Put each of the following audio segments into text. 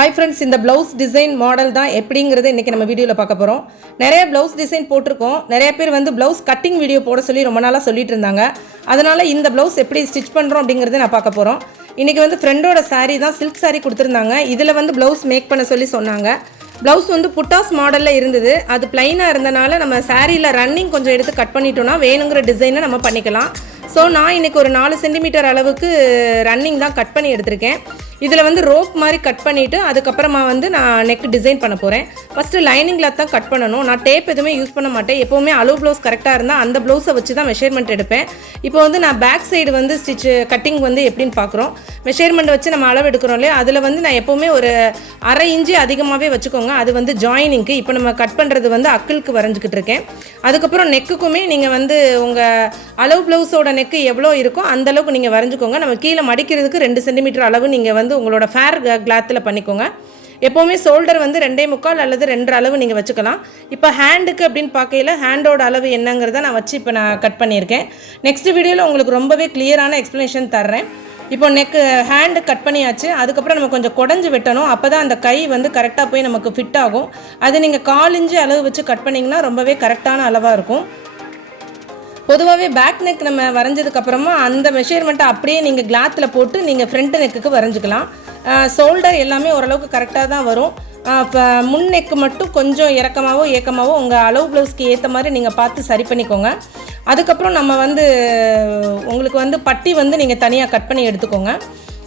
Hi friends, இந்த blouse design model தான் எப்படிங்கிறது இன்றைக்கி நம்ம வீடியோவில் பார்க்க போகிறோம். நிறைய ப்ளவுஸ் டிசைன் போட்டிருக்கோம். நிறைய பேர் வந்து ப்ளவுஸ் கட்டிங் வீடியோ போட சொல்லி ரொம்ப நாளாக சொல்லிட்டு இருந்தாங்க. அதனால் இந்த ப்ளவுஸ் எப்படி ஸ்டிச் பண்ணுறோம் அப்படிங்கிறத நான் பார்க்க போகிறோம். இன்றைக்கி வந்து ஃப்ரெண்டோட சாரீ தான், சில்க் சாரீ கொடுத்துருந்தாங்க. இதில் வந்து ப்ளவுஸ் மேக் பண்ண சொல்லி சொன்னாங்க. ப்ளவுஸ் வந்து புட்டாஸ் மாடலில் இருந்தது. அது ப்ளைனாக இருந்தனால நம்ம சாரியில் ரன்னிங் கொஞ்சம் எடுத்து கட் பண்ணிட்டோன்னா வேணுங்கிற டிசைனை நம்ம பண்ணிக்கலாம். ஸோ நான் இன்றைக்கி ஒரு 4 சென்டிமீட்டர் அளவுக்கு ரன்னிங் தான் கட் பண்ணி எடுத்திருக்கேன். இதில் வந்து ரோப் மாதிரி கட் பண்ணிவிட்டு அதுக்கப்புறமா வந்து நான் நெக் டிசைன் பண்ண போகிறேன். ஃபஸ்ட்டு லைனிங் கிளாத் தான் கட் பண்ணணும். நான் டேப் எதுவுமே யூஸ் பண்ண மாட்டேன். எப்போவுமே அளவு ப்ளவுஸ் கரெக்டாக இருந்தால் அந்த ப்ளவுஸை வச்சு தான் மெஷர்மெண்ட் எடுப்பேன். இப்போ வந்து நான் பேக் சைடு வந்து கட்டிங் வந்து எப்படின்னு பார்க்குறோம். மெஷர்மெண்ட் வச்சு நம்ம அளவு எடுக்கிறோம் இல்லையா, அதில் வந்து நான் எப்போவுமே ஒரு 1/2 இன்ச்சு அதிகமாகவே வச்சுக்கோங்க. அது வந்து ஜாயினிங்க்கு. இப்போ நம்ம கட் பண்ணுறது வந்து அக்கிளுக்கு வரைஞ்சிக்கிட்டு இருக்கேன். அதுக்கப்புறம் நெக்குக்குமே நீங்கள் வந்து உங்கள் அளவு ப்ளவுஸோட நெக்கு எவ்வளோ இருக்கோ அந்தளவுக்கு நீங்கள் வரைஞ்சிக்கோங்க. நம்ம கீழே மடிக்கிறதுக்கு 2 சென்டிமீட்டர் அளவு நீங்கள் வந்து உங்களோட ஃபேர் கிளாத்தில் பண்ணிக்கோங்க. எப்போவுமே ஷோல்டர் வந்து 2.25 அல்லது 2 அளவு நீங்கள் வச்சுக்கலாம். இப்போ ஹேண்டுக்கு அப்படின்னு பார்க்கையில் ஹேண்டோட அளவு என்னங்கிறத நான் வச்சு இப்போ நான் கட் பண்ணியிருக்கேன். நெக்ஸ்ட் வீடியோவில் உங்களுக்கு ரொம்பவே கிளியரான எக்ஸ்ப்ளனேஷன் தர்றேன். இப்போ ஹேண்டு கட் பண்ணியாச்சு. அதுக்கப்புறம் நம்ம கொஞ்சம் குடஞ்சி வெட்டணும். அப்போ தான் அந்த கை வந்து கரெக்டாக போய் நமக்கு ஃபிட் ஆகும். அது நீங்கள் 1/4 இன்ச்சு அளவு வச்சு கட் பண்ணிங்கன்னா ரொம்பவே கரெக்டான அளவாக இருக்கும். பொதுவாகவே பேக் நெக் நம்ம வரைஞ்சதுக்கப்புறமா அந்த மெஷர்மெண்ட்டை அப்படியே நீங்கள் கிளாத்தில் போட்டு நீங்கள் ஃப்ரண்ட் நெக்குக்கு வரைஞ்சிக்கலாம். ஷோல்டர் எல்லாமே ஓரளவுக்கு கரெக்டாக தான் வரும். இப்போ முன் நெக்கு மட்டும் கொஞ்சம் இறக்கமாகவோ ஏக்கமாகவோ உங்கள் அளவு ப்ளவுஸ்க்கு ஏற்ற மாதிரி நீங்கள் பார்த்து சரி பண்ணிக்கோங்க. அதுக்கப்புறம் நம்ம வந்து உங்களுக்கு வந்து பட்டி வந்து நீங்கள் தனியாக கட் பண்ணி எடுத்துக்கோங்க.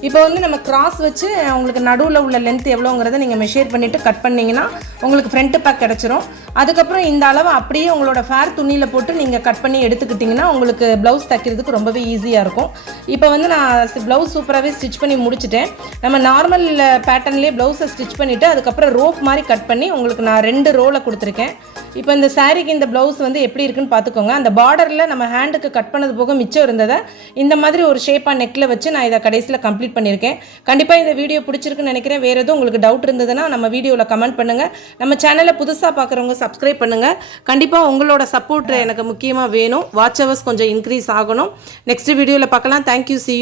இப்போ வந்து நம்ம கிராஸ் வச்சு உங்களுக்கு நடுவில் உள்ள லென்த் எவ்வளோங்கிறத நீங்கள் மெஷர் பண்ணிவிட்டு கட் பண்ணிங்கன்னா உங்களுக்கு ஃப்ரண்ட் பேக் கிடச்சிரும். அதுக்கப்புறம் இந்த அளவு அப்படியே உங்களோட ஃபேர் துணியில் போட்டு நீங்கள் கட் பண்ணி எடுத்துக்கிட்டிங்கன்னா உங்களுக்கு ப்ளவுஸ் தைக்கிறதுக்கு ரொம்பவே ஈஸியாக இருக்கும். இப்போ வந்து நான் ப்ளவுஸ் சூப்பராகவே ஸ்டிச் பண்ணி முடிச்சுட்டேன். நம்ம நார்மல் பேட்டர்ன்லேயே ப்ளவுஸை ஸ்டிச் பண்ணிவிட்டு அதுக்கப்புறம் ரோப் மாதிரி கட் பண்ணி உங்களுக்கு நான் 2 ரோவில் கொடுத்துருக்கேன். இப்போ இந்த சாரீக்கு இந்த ப்ளவுஸ் வந்து எப்படி இருக்குன்னு பார்த்துக்கோங்க. அந்த பார்டரில் நம்ம ஹேண்டுக்கு கட் பண்ணது போக மிச்சம் இருந்ததை இந்த மாதிரி ஒரு ஷேப்பாக நெக்கில் வச்சு நான் இதை கடைசியில் கம்ப்ளீட் பண்ணியிருக்கேன். கண்டிப்பாக இந்த வீடியோ பிடிச்சிருக்குன்னு நினைக்கிறேன். வேறு எதுவும் உங்களுக்கு டவுட் இருந்ததுன்னா நம்ம வீடியோவில் கமெண்ட் பண்ணுங்கள். நம்ம சேனலை புதுசாக பார்க்குறவங்க சப்ஸ்கிரைப் பண்ணுங்கள். கண்டிப்பாக உங்களோட சப்போர்ட் எனக்கு முக்கியமாக வேணும். வாட்ச் ஹவர்ஸ் கொஞ்சம் இன்க்ரீஸ் ஆகணும். நெக்ஸ்ட் வீடியோவில் பார்க்கலாம். தேங்க்யூ. C you.